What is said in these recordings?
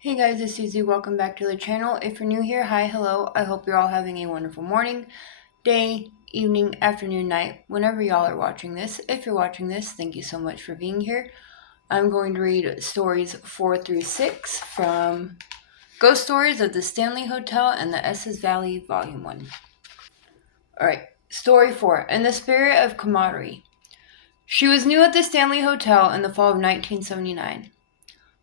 Hey guys, it's Susie. Welcome back to the channel. If you're new here, hi, hello. I hope you're all having a wonderful morning, day, evening, afternoon, night, whenever y'all are watching this. If you're watching this, thank you so much for being here. I'm going to read stories 4 through 6 from Ghost Stories of the Stanley Hotel and the Estes Valley, Volume 1. Alright, Story 4. In the Spirit of Camaraderie. She was new at the Stanley Hotel in the fall of 1979.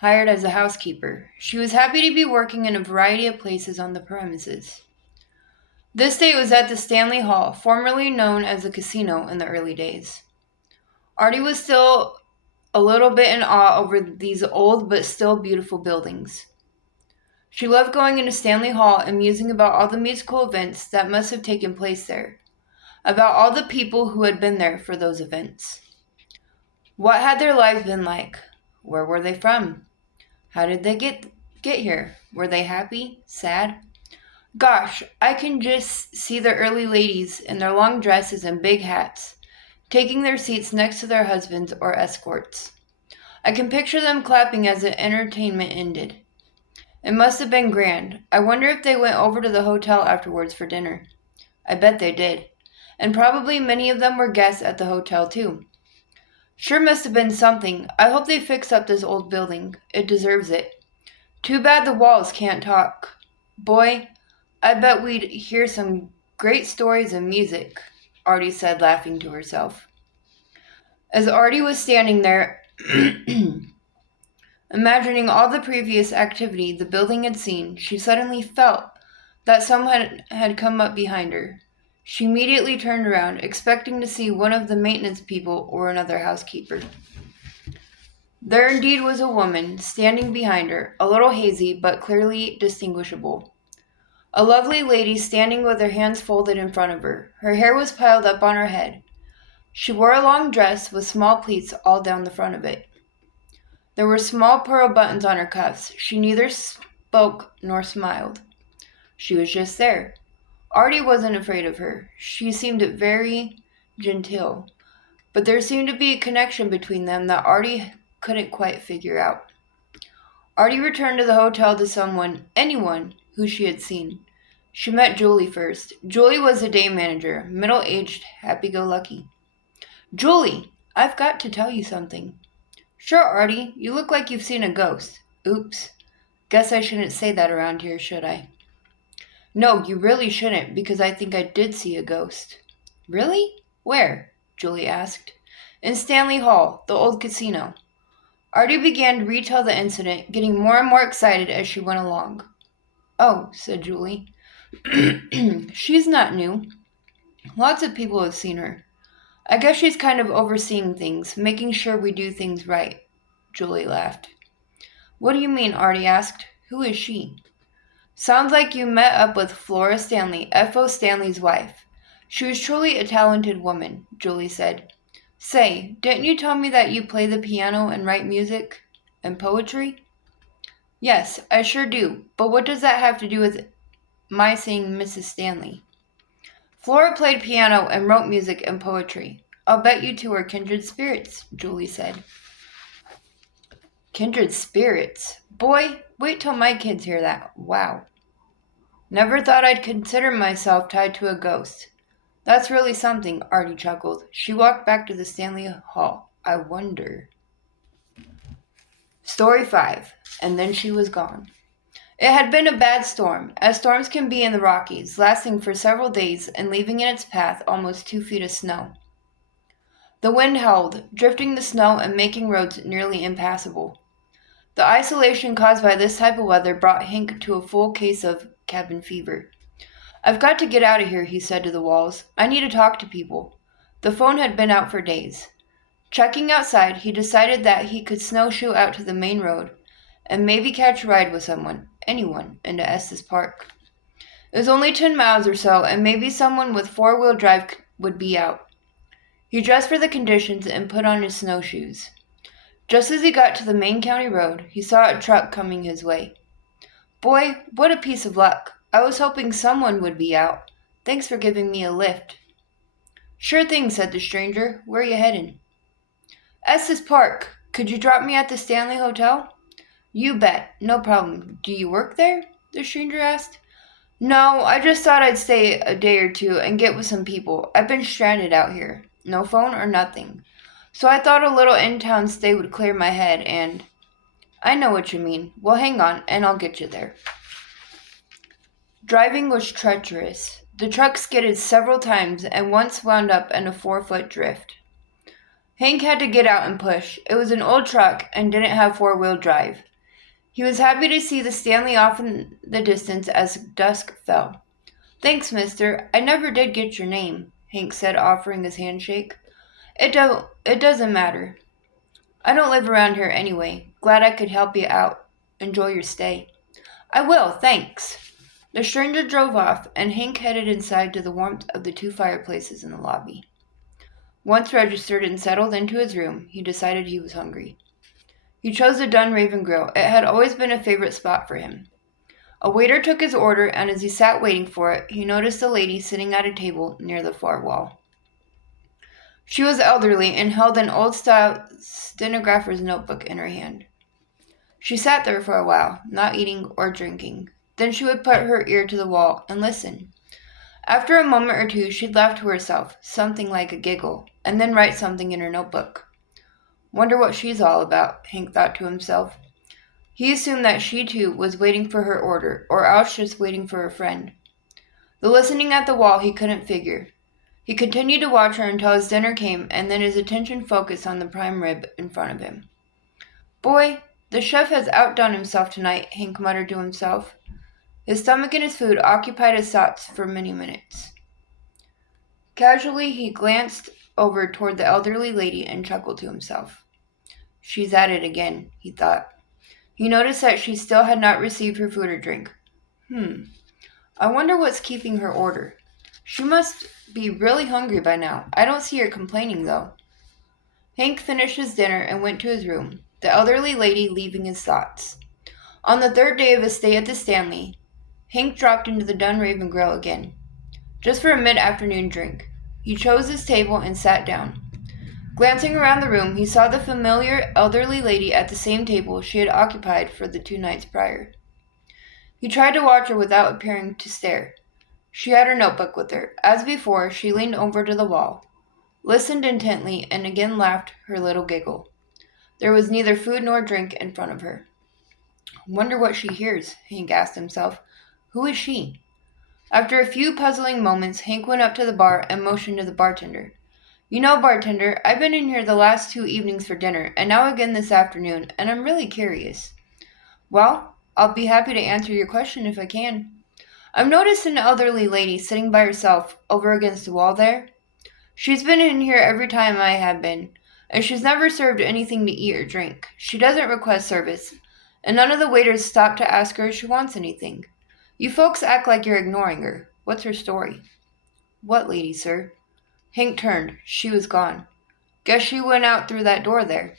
Hired as a housekeeper, she was happy to be working in a variety of places on the premises. This day was at the Stanley Hall, formerly known as the casino in the early days. Artie was still a little bit in awe over these old but still beautiful buildings. She loved going into Stanley Hall and musing about all the musical events that must have taken place there, about all the people who had been there for those events. What had their lives been like? Where were they from? How did they get here? Were they happy? Sad? Gosh, I can just see the early ladies in their long dresses and big hats, taking their seats next to their husbands or escorts. I can picture them clapping as the entertainment ended. It must have been grand. I wonder if they went over to the hotel afterwards for dinner. I bet they did. And probably many of them were guests at the hotel too. Sure must have been something. I hope they fix up this old building. It deserves it. Too bad the walls can't talk. Boy, I bet we'd hear some great stories and music, Artie said, laughing to herself. As Artie was standing there, imagining all the previous activity the building had seen, she suddenly felt that someone had come up behind her. She immediately turned around, expecting to see one of the maintenance people or another housekeeper. There indeed was a woman standing behind her, a little hazy but clearly distinguishable. A lovely lady standing with her hands folded in front of her. Her hair was piled up on her head. She wore a long dress with small pleats all down the front of it. There were small pearl buttons on her cuffs. She neither spoke nor smiled. She was just there. Artie wasn't afraid of her. She seemed very genteel, but there seemed to be a connection between them that Artie couldn't quite figure out. Artie returned to the hotel to anyone who she had seen. She met Julie first. Julie was the day manager, middle-aged, happy-go-lucky. Julie, I've got to tell you something. Sure, Artie, you look like you've seen a ghost. Oops. Guess I shouldn't say that around here, should I? No, you really shouldn't, because I think I did see a ghost. Really? Where? Julie asked. In Stanley Hall, the old casino. Artie began to retell the incident, getting more and more excited as she went along. Oh, said Julie. She's not new. Lots of people have seen her. I guess she's kind of overseeing things, making sure we do things right. Julie laughed. What do you mean? Artie asked. Who is she? Sounds like you met up with Flora Stanley, F.O. Stanley's wife. She was truly a talented woman, Julie said. Say, didn't you tell me that you play the piano and write music and poetry? Yes, I sure do, but what does that have to do with my seeing Mrs. Stanley? Flora played piano and wrote music and poetry. I'll bet you two are kindred spirits, Julie said. Kindred spirits? Boy, wait till my kids hear that. Wow. Never thought I'd consider myself tied to a ghost. That's really something, Artie chuckled. She walked back to the Stanley Hall. I wonder. Story 5. And then she was gone. It had been a bad storm, as storms can be in the Rockies, lasting for several days and leaving in its path almost 2 feet of snow. The wind howled, drifting the snow and making roads nearly impassable. The isolation caused by this type of weather brought Hank to a full case of cabin fever. I've got to get out of here, he said to the walls. I need to talk to people. The phone had been out for days. Checking outside, he decided that he could snowshoe out to the main road and maybe catch a ride with anyone, into Estes Park. It was only 10 miles or so, and maybe someone with four-wheel drive would be out. He dressed for the conditions and put on his snowshoes. Just as he got to the main county road, he saw a truck coming his way. Boy, what a piece of luck. I was hoping someone would be out. Thanks for giving me a lift. Sure thing, said the stranger. Where are you heading? Estes Park. Could you drop me at the Stanley Hotel? You bet. No problem. Do you work there? The stranger asked. No, I just thought I'd stay a day or two and get with some people. I've been stranded out here. No phone or nothing. So I thought a little in-town stay would clear my head and... I know what you mean. Well, hang on, and I'll get you there. Driving was treacherous. The truck skidded several times and once wound up in a 4-foot drift. Hank had to get out and push. It was an old truck and didn't have four-wheel drive. He was happy to see the Stanley off in the distance as dusk fell. Thanks, mister. I never did get your name, Hank said, offering his handshake. It doesn't matter. I don't live around here anyway. Glad I could help you out. Enjoy your stay. I will, thanks. The stranger drove off, and Hank headed inside to the warmth of the 2 fireplaces in the lobby. Once registered and settled into his room, he decided he was hungry. He chose the Dunraven Grill. It had always been a favorite spot for him. A waiter took his order, and as he sat waiting for it, he noticed a lady sitting at a table near the far wall. She was elderly and held an old-style stenographer's notebook in her hand. She sat there for a while, not eating or drinking. Then she would put her ear to the wall and listen. After a moment or two, she'd laugh to herself, something like a giggle, and then write something in her notebook. Wonder what she's all about, Hank thought to himself. He assumed that she too was waiting for her order, or else just waiting for a friend. The listening at the wall he couldn't figure. He continued to watch her until his dinner came, and then his attention focused on the prime rib in front of him. Boy, the chef has outdone himself tonight, Hank muttered to himself. His stomach and his food occupied his thoughts for many minutes. Casually, he glanced over toward the elderly lady and chuckled to himself. She's at it again, he thought. He noticed that she still had not received her food or drink. I wonder what's keeping her order. She must be really hungry by now. I don't see her complaining, though. Hank finished his dinner and went to his room, the elderly lady leaving his thoughts. On the 3rd day of his stay at the Stanley, Hank dropped into the Dunraven Grill again, just for a mid-afternoon drink. He chose his table and sat down. Glancing around the room, he saw the familiar elderly lady at the same table she had occupied for the 2 nights prior. He tried to watch her without appearing to stare. She had her notebook with her. As before, she leaned over to the wall, listened intently, and again laughed her little giggle. There was neither food nor drink in front of her. Wonder what she hears, Hank asked himself. Who is she? After a few puzzling moments, Hank went up to the bar and motioned to the bartender. You know, bartender, I've been in here the last 2 evenings for dinner, and now again this afternoon, and I'm really curious. Well, I'll be happy to answer your question if I can. I've noticed an elderly lady sitting by herself over against the wall there. She's been in here every time I have been, and she's never served anything to eat or drink. She doesn't request service, and none of the waiters stop to ask her if she wants anything. You folks act like you're ignoring her. What's her story? What lady, sir? Hank turned. She was gone. Guess she went out through that door there.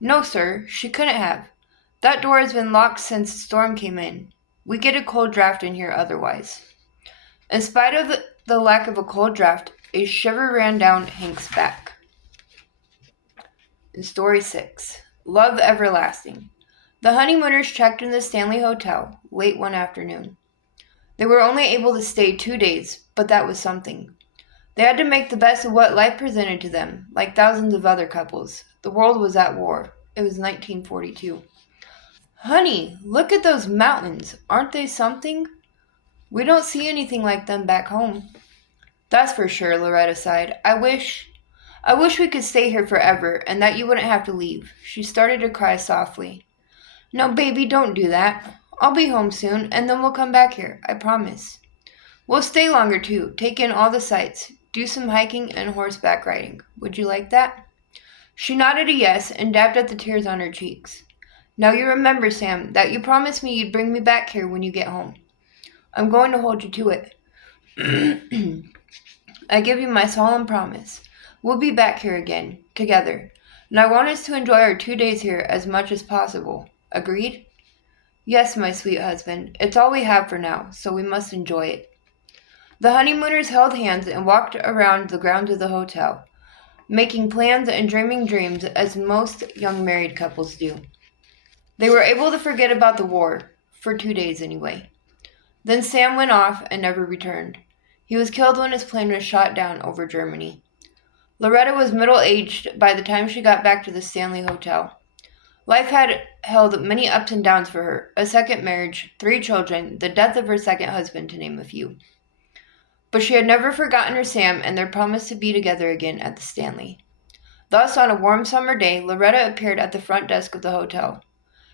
No, sir, she couldn't have. That door has been locked since the storm came in. We get a cold draft in here otherwise. In spite of the lack of a cold draft, a shiver ran down Hank's back. In Story 6, Love Everlasting. The honeymooners checked in the Stanley Hotel late one afternoon. They were only able to stay 2 days, but that was something. They had to make the best of what life presented to them, like thousands of other couples. The world was at war. It was 1942. Honey, look at those mountains. Aren't they something? We don't see anything like them back home. That's for sure, Loretta sighed. I wish we could stay here forever and that you wouldn't have to leave. She started to cry softly. No, baby, don't do that. I'll be home soon, and then we'll come back here, I promise. We'll stay longer, too, take in all the sights, do some hiking and horseback riding. Would you like that? She nodded a yes and dabbed at the tears on her cheeks. Now you remember, Sam, that you promised me you'd bring me back here when you get home. I'm going to hold you to it. I give you my solemn promise. We'll be back here again, together, and I want us to enjoy our 2 days here as much as possible. Agreed? Yes, my sweet husband. It's all we have for now, so we must enjoy it. The honeymooners held hands and walked around the grounds of the hotel, making plans and dreaming dreams as most young married couples do. They were able to forget about the war, for 2 days anyway. Then Sam went off and never returned. He was killed when his plane was shot down over Germany. Loretta was middle-aged by the time she got back to the Stanley Hotel. Life had held many ups and downs for her: a second marriage, 3 children, the death of her second husband, to name a few. But she had never forgotten her Sam and their promise to be together again at the Stanley. Thus, on a warm summer day, Loretta appeared at the front desk of the hotel.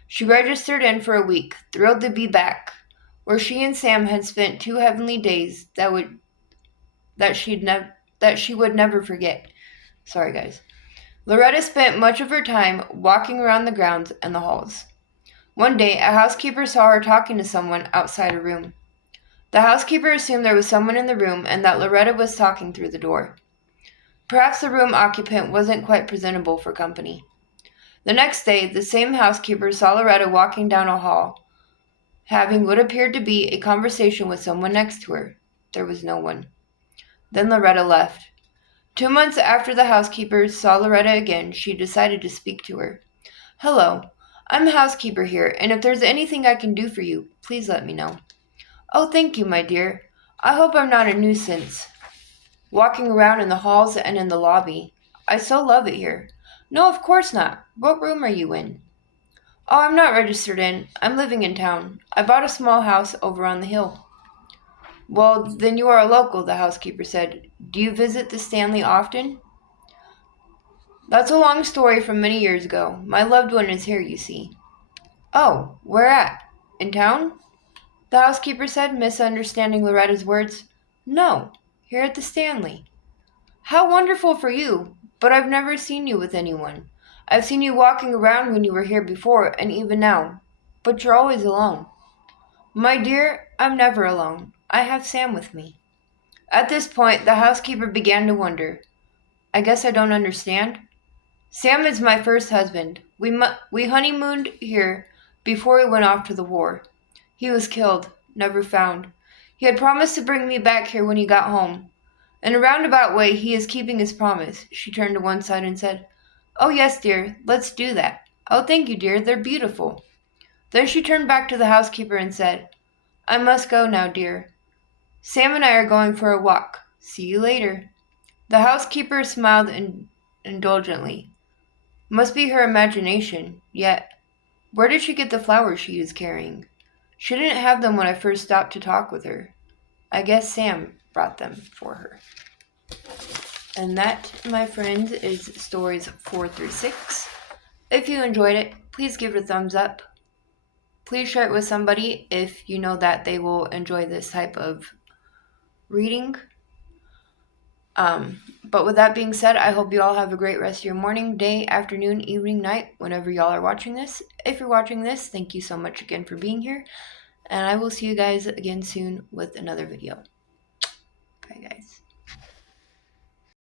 She registered in for a week, thrilled to be back, where she and Sam had spent 2 heavenly days that she would never forget. Sorry, guys. Loretta spent much of her time walking around the grounds and the halls. One day, a housekeeper saw her talking to someone outside a room. The housekeeper assumed there was someone in the room and that Loretta was talking through the door. Perhaps the room occupant wasn't quite presentable for company. The next day, the same housekeeper saw Loretta walking down a hall, having what appeared to be a conversation with someone next to her. There was no one. Then Loretta left. 2 months after the housekeeper saw Loretta again, she decided to speak to her. "Hello, I'm a housekeeper here, and if there's anything I can do for you, please let me know." "Oh, thank you, my dear. I hope I'm not a nuisance walking around in the halls and in the lobby. I so love it here." "No, of course not. What room are you in?" "Oh, I'm not registered in. I'm living in town. I bought a small house over on the hill." "Well, then you are a local," the housekeeper said. "Do you visit the Stanley often?" "That's a long story from many years ago. My loved one is here, you see." "Oh, where at? In town?" the housekeeper said, misunderstanding Loretta's words. "No, here at the Stanley." "How wonderful for you! But I've never seen you with anyone. I've seen you walking around when you were here before, and even now. But you're always alone." "My dear, I'm never alone. I have Sam with me." At this point, the housekeeper began to wonder. "I guess I don't understand." "Sam is my first husband. We honeymooned here before he went off to the war. He was killed, never found. He had promised to bring me back here when he got home. In a roundabout way, he is keeping his promise." She turned to one side and said, "Oh, yes, dear, let's do that." "Oh, thank you, dear, they're beautiful." Then she turned back to the housekeeper and said, "I must go now, dear. Sam and I are going for a walk. See you later." The housekeeper smiled indulgently. Must be her imagination, yet where did she get the flowers she was carrying? She didn't have them when I first stopped to talk with her. I guess Sam brought them for her. And that, my friends, is stories 4 through 6. If you enjoyed it, please give it a thumbs up. Please share it with somebody if you know that they will enjoy this type of reading. But with that being said, I hope you all have a great rest of your morning, day, afternoon, evening, night, whenever y'all are watching this. If you're watching this, thank you so much again for being here. And I will see you guys again soon with another video. Bye, guys.